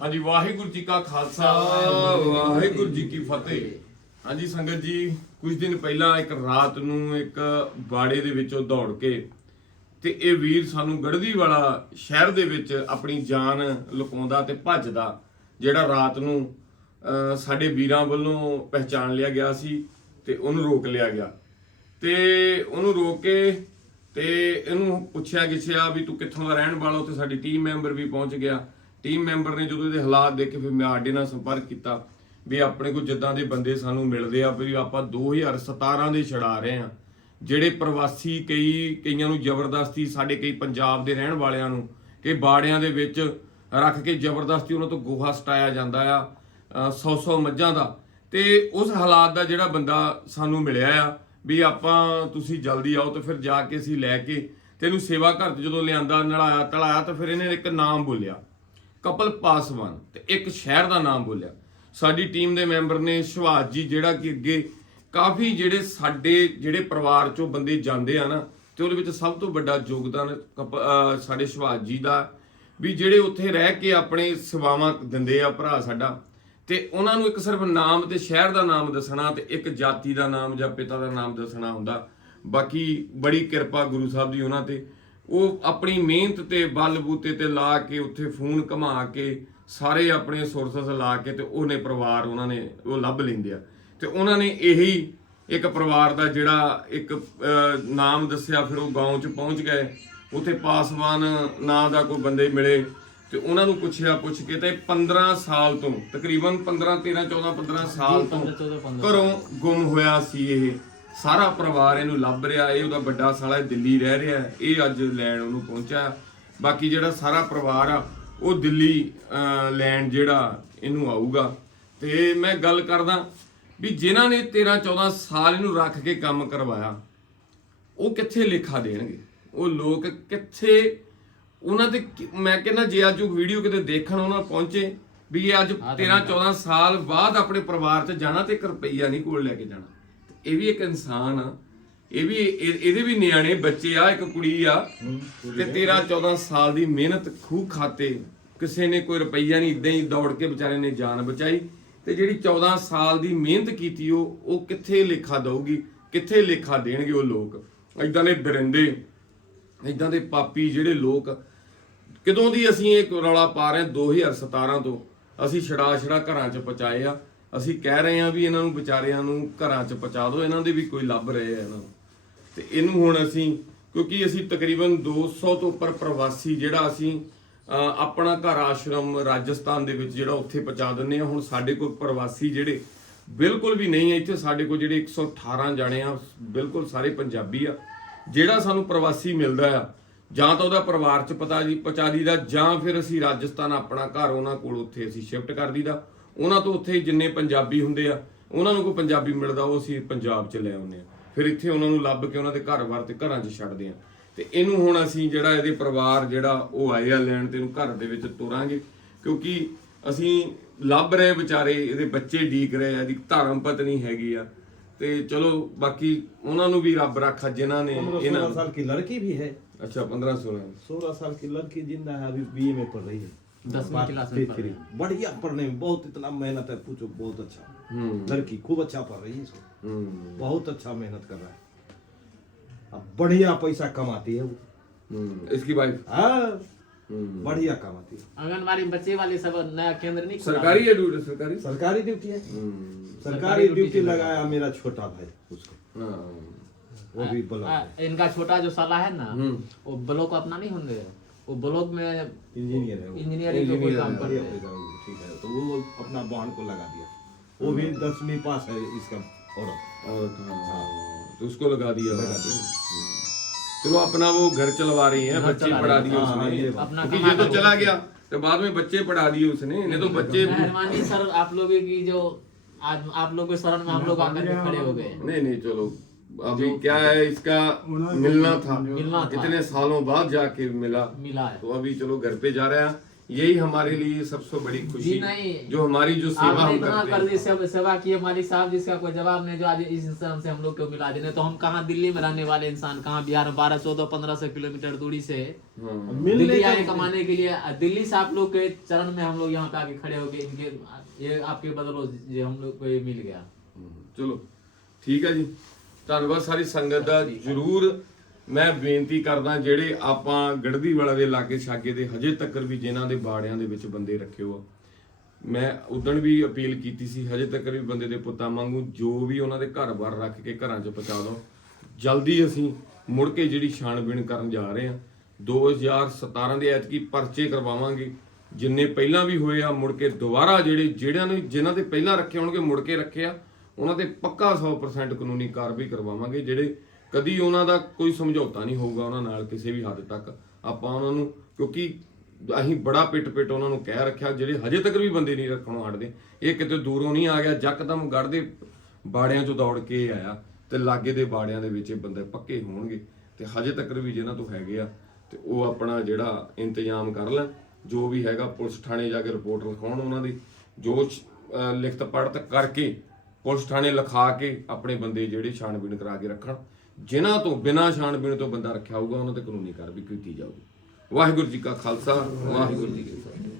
ਹਾਂਜੀ, ਵਾਹਿਗੁਰੂ ਜੀ ਕਾ ਖਾਲਸਾ, ਵਾਹਿਗੁਰੂ ਜੀ ਕੀ ਫਤਿਹ। ਹਾਂਜੀ, ਸੰਗਤ ਜੀ, ਕੁਝ ਦਿਨ ਪਹਿਲਾਂ ਇੱਕ ਰਾਤ ਨੂੰ ਇੱਕ ਬਾੜੇ ਦੇ ਵਿੱਚੋਂ ਦੌੜ ਕੇ ਤੇ ਇਹ ਵੀਰ ਸਾਨੂੰ ਗੜਦੀ ਵਾਲਾ ਸ਼ਹਿਰ ਦੇ ਵਿੱਚ ਆਪਣੀ ਜਾਨ ਲੁਕਾਉਂਦਾ ਤੇ ਭੱਜਦਾ, ਜਿਹੜਾ ਰਾਤ ਨੂੰ ਸਾਡੇ ਵੀਰਾਂ ਵੱਲੋਂ ਪਹਿਚਾਣ ਲਿਆ ਗਿਆ ਸੀ ਤੇ ਉਹਨੂੰ ਰੋਕ ਲਿਆ ਗਿਆ। ਤੇ ਉਹਨੂੰ ਰੋਕ ਕੇ ਤੇ ਇਹਨੂੰ ਪੁੱਛਿਆ ਗਿੱਛਿਆ ਵੀ ਤੂੰ ਕਿੱਥੋਂ ਦਾ ਰਹਿਣ ਵਾਲਾ, ਉੱਥੇ ਸਾਡੀ ਟੀਮ ਮੈਂਬਰ ਵੀ ਪਹੁੰਚ ਗਿਆ। ਟੀਮ ਮੈਂਬਰ ਨੇ ਜਦੋਂ ਇਹਦੇ ਹਾਲਾਤ ਦੇਖੇ, ਫਿਰ ਮੈਂ ਆਡੇ ਨਾਲ ਸੰਪਰਕ ਕੀਤਾ ਵੀ ਆਪਣੇ ਕੋਲ ਜਿੱਦਾਂ ਦੇ ਬੰਦੇ ਸਾਨੂੰ ਮਿਲਦੇ ਆ, ਵੀ ਆਪਾਂ 2017 ਦੇ ਛੜਾ ਰਹੇ ਆ ਜਿਹੜੇ ਪ੍ਰਵਾਸੀ ਕਈ, ਕਈਆਂ ਨੂੰ ਜ਼ਬਰਦਸਤੀ ਸਾਡੇ ਕਈ ਪੰਜਾਬ ਦੇ ਰਹਿਣ ਵਾਲਿਆਂ ਨੂੰ ਕਿ ਬਾੜਿਆਂ ਦੇ ਵਿੱਚ ਰੱਖ ਕੇ ਜ਼ਬਰਦਸਤੀ ਉਹਨਾਂ ਤੋਂ ਗੋਹਾ ਸਟਾਇਆ ਜਾਂਦਾ ਆ 100-100 ਮੱਝਾਂ ਦਾ। ਤੇ ਉਸ ਹਾਲਾਤ ਦਾ ਜਿਹੜਾ ਬੰਦਾ ਸਾਨੂੰ ਮਿਲਿਆ ਆ, ਵੀ ਆਪਾਂ ਤੁਸੀਂ ਜਲਦੀ ਆਓ ਤੇ ਫਿਰ ਜਾ ਕੇ ਅਸੀਂ ਲੈ ਕੇ ਤੇ ਇਹਨੂੰ ਸੇਵਾ ਘਰ 'ਚ ਜਦੋਂ ਲਿਆਂਦਾ, ਨਲਾਇਆ, ਤਲਾਇਆ ਤਾਂ ਫਿਰ ਇਹਨੇ ਇੱਕ ਨਾਮ ਬੋਲਿਆ। ਕਪਲ ਪਾਸਵਾਨ ਤੇ ਇੱਕ ਸ਼ਹਿਰ ਦਾ ਨਾਮ ਬੋਲਿਆ। ਸਾਡੀ ਟੀਮ ਦੇ ਮੈਂਬਰ ਨੇ ਸੁਭਾਸ਼ ਜੀ, ਜਿਹੜਾ ਕਿ ਅੱਗੇ ਕਾਫੀ ਜਿਹੜੇ ਸਾਡੇ ਜਿਹੜੇ ਪਰਿਵਾਰ ਚੋਂ ਬੰਦੇ ਜਾਂਦੇ ਆ ਨਾ, ਤੇ ਉਹਦੇ ਵਿੱਚ ਸਭ ਤੋਂ ਵੱਡਾ ਯੋਗਦਾਨ ਕਪ- ਸਾਡੇ ਸੁਭਾਸ਼ ਜੀ ਦਾ ਵੀ ਜਿਹੜੇ ਉੱਥੇ ਰਹਿ ਕੇ ਆਪਣੇ ਸੇਵਾਵਾਂ ਦਿੰਦੇ ਆ ਭਰਾ ਸਾਡਾ। ਤੇ ਉਹਨਾਂ ਨੂੰ ਇੱਕ ਸਿਰਫ ਨਾਮ ਤੇ ਸ਼ਹਿਰ ਦਾ ਨਾਮ ਦੱਸਣਾ ਤੇ ਇੱਕ ਜਾਤੀ ਦਾ ਨਾਮ ਜਾਂ ਪਿਤਾ ਦਾ ਨਾਮ ਦੱਸਣਾ ਹੁੰਦਾ। ਬਾਕੀ ਬੜੀ ਕਿਰਪਾ ਗੁਰੂ ਸਾਹਿਬ ਦੀ ਉਹਨਾਂ ਤੇ। ਉਹ ਆਪਣੀ ਮਿਹਨਤ ਤੇ ਬਲ ਬੂਤੇ ਤੇ ਲਾ ਕੇ ਉੱਥੇ ਫੋਨ ਘਮਾ ਕੇ ਸਾਰੇ ਆਪਣੇ ਸੋਰਸਸ ਲਾ ਕੇ ਤੇ ਉਹਨੇ ਪਰਿਵਾਰ ਉਹਨਾਂ ਨੇ ਉਹ ਲੱਭ ਲੈਂਦੇ ਆ। ਤੇ ਉਹਨਾਂ ਨੇ ਇਹੀ ਇੱਕ ਪਰਿਵਾਰ ਦਾ ਜਿਹੜਾ ਇੱਕ ਨਾਮ ਦੱਸਿਆ ਫਿਰ ਉਹ ਗਾਉਂ ਚ ਪਹੁੰਚ ਗਏ। ਉੱਥੇ ਪਾਸਵਾਨ ਨਾਂ ਦਾ ਕੋਈ ਬੰਦੇ ਮਿਲੇ। ਤੇ ਉਹਨਾਂ ਨੂੰ ਪੁੱਛਿਆ ਪੁੱਛ ਕੇ ਤੇ 15 ਸਾਲ ਤੋਂ ਤਕਰੀਬਨ 15 13 14 15 ਸਾਲ ਤੋਂ ਘਰੋਂ ਗੁੰਮ ਹੋਇਆ ਸੀ ਇਹ। ਸਾਰਾ ਪਰਿਵਾਰ ਇਹਨੂੰ ਲੱਭ ਰਿਹਾ ਇਹ ਉਹਦਾ ਵੱਡਾ ਸਾਲਾ ਦਿੱਲੀ ਰਹਿ ਰਿਹਾ ਇਹ ਅੱਜ ਲੈਣ ਉਹਨੂੰ ਪਹੁੰਚਿਆ। ਬਾਕੀ ਜਿਹੜਾ ਸਾਰਾ ਪਰਿਵਾਰ ਆ ਉਹ ਦਿੱਲੀ ਲੈਣ ਜਿਹੜਾ ਇਹਨੂੰ ਆਊਗਾ। ਤੇ ਮੈਂ ਗੱਲ ਕਰਦਾ ਵੀ ਜਿਨ੍ਹਾਂ ਨੇ 13 14 ਸਾਲ ਇਹਨੂੰ ਰੱਖ ਕੇ ਕੰਮ ਕਰਵਾਇਆ ਉਹ ਕਿੱਥੇ ਲੇਖਾ ਦੇਣਗੇ? ਉਹ ਲੋਕ ਕਿੱਥੇ ਉਹਨਾਂ ਦੇ ਮੈਂ ਕਹਿੰਦਾ ਜੇ ਅੱਜ ਉਹ ਵੀਡੀਓ ਕਿਤੇ ਦੇਖਣ ਉਹਨਾਂ ਪਹੁੰਚੇ ਵੀ ਇਹ ਅੱਜ 13 14 ਸਾਲ ਬਾਅਦ ਆਪਣੇ ਪਰਿਵਾਰ 'ਚ ਜਾਣਾ ਤੇ ਇੱਕ ਰੁਪਈਆ ਨਹੀਂ ਕੋਲ ਲੈ ਕੇ ਜਾਣਾ। ਇਹ ਵੀ ਇੱਕ ਇਨਸਾਨ ਆ। ਇਹ ਵੀ ਇਹ- ਇਹਦੇ ਵੀ ਨਿਆਣੇ ਬੱਚੇ ਆ ਇੱਕ ਕੁੜੀ ਆ। ਤੇ 13 14 ਸਾਲ ਦੀ ਮਿਹਨਤ ਖੂਹ ਖਾਤੇ। ਕਿਸੇ ਨੇ ਕੋਈ ਰੁਪਈਆ ਨਹੀਂ ਇਦਾਂ ਹੀ ਦੌੜ ਕੇ ਵਿਚਾਰੇ ਨੇ ਜਾਨ ਬਚਾਈ। ਤੇ ਜਿਹੜੀ 14 ਸਾਲ ਦੀ ਮਿਹਨਤ ਕੀਤੀ ਉਹ ਉਹ ਕਿੱਥੇ ਲੇਖਾ ਦਊਗੀ? ਕਿੱਥੇ ਲੇਖਾ ਦੇਣਗੇ ਉਹ ਲੋਕ? ਇਦਾਂ ਦੇ ਦਰਿੰਦੇ ਇਦਾਂ ਦੇ ਪਾਪੀ ਜਿਹੜੇ ਲੋਕ। ਕਦੋਂ ਦੀ ਅਸੀਂ ਇਹ ਰੌਲਾ ਪਾ ਰਹੇ ਹਾਂ? 2017 ਤੋਂ। ਅਸੀਂ ਛੜਾ ਛੜਾ ਘਰਾਂ 'ਚ ਪਹੁੰਚਾਏ ਆ। ਅਸੀਂ ਕਹਿ ਰਹੇ ਹਾਂ ਵੀ ਇਹਨਾਂ ਨੂੰ ਵਿਚਾਰਿਆਂ ਨੂੰ ਘਰਾਂ 'ਚ ਪਹੁੰਚਾ ਦਿਓ, ਇਹਨਾਂ ਦੇ ਵੀ ਕੋਈ ਲੱਭ ਰਹੇ ਆ ਇਹਨਾਂ ਨੂੰ। ਤੇ ਇਹਨੂੰ ਹੁਣ ਅਸੀਂ, ਕਿਉਂਕਿ ਅਸੀਂ ਤਕਰੀਬਨ 200 ਤੋਂ ਉੱਪਰ ਪ੍ਰਵਾਸੀ ਜਿਹੜਾ ਅਸੀਂ ਆਪਣਾ ਘਰ ਆਸ਼ਰਮ ਰਾਜਸਥਾਨ ਦੇ ਵਿੱਚ ਜਿਹੜਾ ਉੱਥੇ ਪਹੁੰਚਾ ਦਿੰਨੇ ਆ ਹੁਣ ਸਾਡੇ ਕੋਲ ਪ੍ਰਵਾਸੀ ਜਿਹੜੇ ਬਿਲਕੁਲ ਵੀ ਨਹੀਂ ਹੈ। ਇੱਥੇ ਸਾਡੇ ਕੋਲ ਜਿਹੜੇ 118 ਜਾਣੇ ਆ, ਬਿਲਕੁਲ ਸਾਰੇ ਪੰਜਾਬੀ ਆ। ਜਿਹੜਾ ਸਾਨੂੰ ਪ੍ਰਵਾਸੀ ਮਿਲਦਾ ਆ, ਜਾਂ ਤਾਂ ਉਹਦਾ ਪਰਿਵਾਰ ਚ ਪਤਾ ਜੀ, ਪਹੁੰਚਾ ਦੀਦਾ ਜਾਂ ਫਿਰ ਅਸੀਂ ਰਾਜਸਥਾਨ ਆਪਣਾ ਘਰ ਉਹਨਾਂ ਕੋਲ ਉੱਥੇ ਅਸੀਂ ਸ਼ਿਫਟ ਕਰ ਦੀਦਾ ਉਹਨਾਂ ਤੋਂ ਉੱਥੇ ਜਿੰਨੇ ਪੰਜਾਬੀ ਹੁੰਦੇ ਆ ਉਹਨਾਂ ਨੂੰ ਕੋਈ ਪੰਜਾਬੀ ਮਿਲਦਾ ਉਹ ਅਸੀਂ ਪੰਜਾਬ ਚ ਲੈ ਆਉਂਦੇ ਆ ਫਿਰ ਇੱਥੇ ਉਹਨਾਂ ਨੂੰ ਲੱਭ ਕੇ ਉਹਨਾਂ ਦੇ ਘਰ-ਬਾਰ ਤੇ ਘਰਾਂ 'ਚ ਛੱਡਦੇ ਆ ਤੇ ਇਹਨੂੰ ਹੁਣ ਅਸੀਂ ਜਿਹੜਾ ਇਹਦੇ ਪਰਿਵਾਰ ਜਿਹੜਾ ਉਹ ਆਏ ਆ ਲੈਣ ਤੇ ਇਹਨੂੰ ਘਰ ਦੇ ਵਿੱਚ ਤੋਰਾਂਗੇ ਕਿਉਂਕਿ ਅਸੀਂ ਲੱਭ ਰਹੇ ਵਿਚਾਰੇ ਇਹਦੇ ਬੱਚੇ ਢੀਕ ਰਹੇ ਆ ਇਹਦੀ ਧਰਮ ਪਤਨੀ ਹੈਗੀ ਆ ਤੇ ਚਲੋ ਬਾਕੀ ਉਹਨਾਂ ਨੂੰ ਵੀ ਰੱਬ ਰੱਖਾ ਜਿਨ੍ਹਾਂ ਨੇ पंद्रह ਇਹਨਾਂ सोलह साल की लड़की भी है ਅੱਛਾ 15 16 सोलह साल की लड़की जिंदा है अभी बीए में पढ़ रही है क्लास बढ़िया पढ़ने में बहुत इतना मेहनत है पूछो बहुत अच्छा। हम्म। लड़की खूब अच्छा पढ़ रही है इसको हम्म। बहुत अच्छा मेहनत कर रहा है। अब बढ़िया पैसा कमाती है वो। हम्म। इसकी वाइफ हाँ। बढ़िया कमाती है। आंगनबाड़ी बच्चे वाले सब नया केंद्र नहीं सरकारी है ड्यूटी सरकारी? सरकारी ड्यूटी है। सरकारी ड्यूटी लगाया मेरा छोटा भाई उसको। हाँ। वो भी हाँ, ब्लॉक इनका छोटा जो साला है ना वो ब्लॉक अपना नहीं होने वो ब्लॉक में इंजीनियर है। इंजीनियरिंग का कोई काम करते हैं। ठीक है। तो वो अपना बहन को लगा दिया। वो भी दसवीं पास है इसका औरत और हाँ, तो उसको लगा दिया। हम्म। चलो अपना वो घर चलवा रही है बच्चे पढ़ा दिए हाँ, उसने। अपना क्योंकि ये तो चला गया। तो बाद में बच्चे पढ़ा दिए उसने नहीं तो बच्चे मेहरबानी सर आप लोगों की जो आज आप लोगों के शरण में हम लोग आकर खड़े हो गए नहीं नहीं चलो। अभी क्या है इसका? मिलना था। मिलना था। इतने सालों बाद जाके मिला। मिला है। तो अभी चलो घर पे जा रहे हैं। यही हमारे लिए सबसे बड़ी खुशी नहीं। जो हमारी जो सेवा हम इतना कर दी सेवा, सेवा की हमारी साहब जिसका कोई जवाब नहीं जो आज इस इंसान से हम लोग को मिला देने। तो हम कहा दिल्ली में रहने वाले इंसान कहा बिहार में? बारह चौदह पंद्रह सौ किलोमीटर दूरी से। हाँ। दिल्ली आए कमाने के लिए। दिल्ली से आप लोग के चरण में हम लोग यहाँ पे आके खड़े हो गए। इनके ये आपके बदलो हम लोग को ये मिल गया। हम्म, चलो ठीक है जी। ਧੰਨਵਾਦ ਸਾਰੀ ਸੰਗਤ ਦਾ। ਜਰੂਰ ਮੈਂ ਬੇਨਤੀ ਕਰਦਾ ਜਿਹੜੇ ਆਪਾਂ ਗੜਦੀ ਵਾਲਾ ਦੇ ਲਾਗੇ ਛਾਗੇ ਦੇ ਹਜੇ ਤੱਕ ਵੀ ਜਿਨ੍ਹਾਂ ਦੇ ਬਾੜਿਆਂ ਦੇ ਵਿੱਚ ਬੰਦੇ ਰੱਖੇ ਹੋ ਆ। ਮੈਂ ਉਦਣ ਵੀ ਅਪੀਲ ਕੀਤੀ ਸੀ, ਹਜੇ ਤੱਕ ਵੀ ਬੰਦੇ ਦੇ ਪੁੱਤਾਂ ਵਾਂਗੂ ਜੋ ਵੀ ਉਹਨਾਂ ਦੇ ਘਰ-ਬਾਰ ਰੱਖ ਕੇ ਘਰਾਂ 'ਚ ਪਹੁੰਚਾ ਦਿਓ ਜਲਦੀ ਅਸੀਂ ਮੁੜ ਕੇ ਜਿਹੜੀ ਛਾਣਬੀਣ ਕਰਨ ਜਾ ਰਹੇ ਹਾਂ 2017 ਦੇ ਐਤਕੀ ਪਰਚੇ ਕਰਵਾਵਾਂਗੇ। ਜਿੰਨੇ ਪਹਿਲਾਂ ਵੀ ਹੋਏ ਆ, ਮੁੜ ਕੇ ਦੁਬਾਰਾ ਜਿਹੜੇ, ਜਿਹੜਿਆਂ ਨੇ ਜਿਨ੍ਹਾਂ ਦੇ ਪਹਿਲਾਂ ਰੱਖੇ ਹੋਣਗੇ, ਮੁੜ ਕੇ ਰੱਖੇ ਆ। ਉਹਨਾਂ ਤੇ ਪੱਕਾ 100% ਕਾਨੂੰਨੀ ਕਾਰਵਾਈ ਕਰਵਾਵਾਂਗੇ, ਜਿਹੜੇ ਕਦੀ ਉਹਨਾਂ ਦਾ ਕੋਈ ਸਮਝੌਤਾ ਨਹੀਂ ਹੋਊਗਾ ਉਹਨਾਂ ਨਾਲ ਕਿਸੇ ਵੀ ਹੱਦ ਤੱਕ। ਆਪਾਂ ਉਹਨਾਂ ਨੂੰ, ਕਿਉਂਕਿ ਅਸੀਂ ਬੜਾ ਪਿੱਟ ਪਿੱਟ ਉਹਨਾਂ ਨੂੰ ਕਹਿ ਰੱਖਿਆ, ਜਿਹੜੇ ਹਜੇ ਤੱਕ ਵੀ ਬੰਦੇ ਨਹੀਂ ਰੱਖਣੋਂ ਹਟਦੇ। ਇਹ ਕਿਤੇ ਦੂਰੋਂ ਨਹੀਂ ਆ ਗਿਆ ਜੱਕਦਮ ਗੜਦੇ ਬਾੜਿਆਂ ਚੋਂ ਦੌੜ ਕੇ ਆਇਆ ਤੇ ਲਾਗੇ ਦੇ ਬਾੜਿਆਂ ਦੇ ਵਿੱਚ ਇਹ ਬੰਦੇ ਪੱਕੇ ਹੋਣਗੇ। ਤੇ ਹਜੇ ਤੱਕ ਵੀ ਜਿਹਨਾਂ ਤੋਂ ਹੈਗੇ ਆ, ਤੇ ਉਹ ਆਪਣਾ ਜਿਹੜਾ ਇੰਤਜ਼ਾਮ ਕਰ ਲੈਣ। ਜੋ ਵੀ ਹੈਗਾ, ਪੁਲਿਸ ਥਾਣੇ ਜਾ ਕੇ ਰਿਪੋਰਟ ਲਿਖਾਉਣ ਉਹਨਾਂ ਦੀ। ਜੋ ਲਿਖਤ ਪੜਤ ਕਰਕੇ ਪੁਲਿਸ ਥਾਣੇ ਲਿਖਾ ਕੇ ਆਪਣੇ ਬੰਦੇ ਜਿਹੜੇ ਛਾਣਬੀਣ ਕਰਾ ਕੇ ਰੱਖਣ। ਜਿਨ੍ਹਾਂ ਤੋਂ ਬਿਨਾਂ ਛਾਣਬੀਣ ਤੋਂ ਬੰਦਾ ਰੱਖਿਆ ਹੋਊਗਾ, ਉਹਨਾਂ ਤੇ ਕਾਨੂੰਨੀ ਕਾਰਵਾਈ ਕੀਤੀ ਜਾਊਗੀ। ਵਾਹਿਗੁਰੂ ਜੀ ਕਾ ਖਾਲਸਾ, ਵਾਹਿਗੁਰੂ ਜੀ ਕੀ ਫਤਿਹ।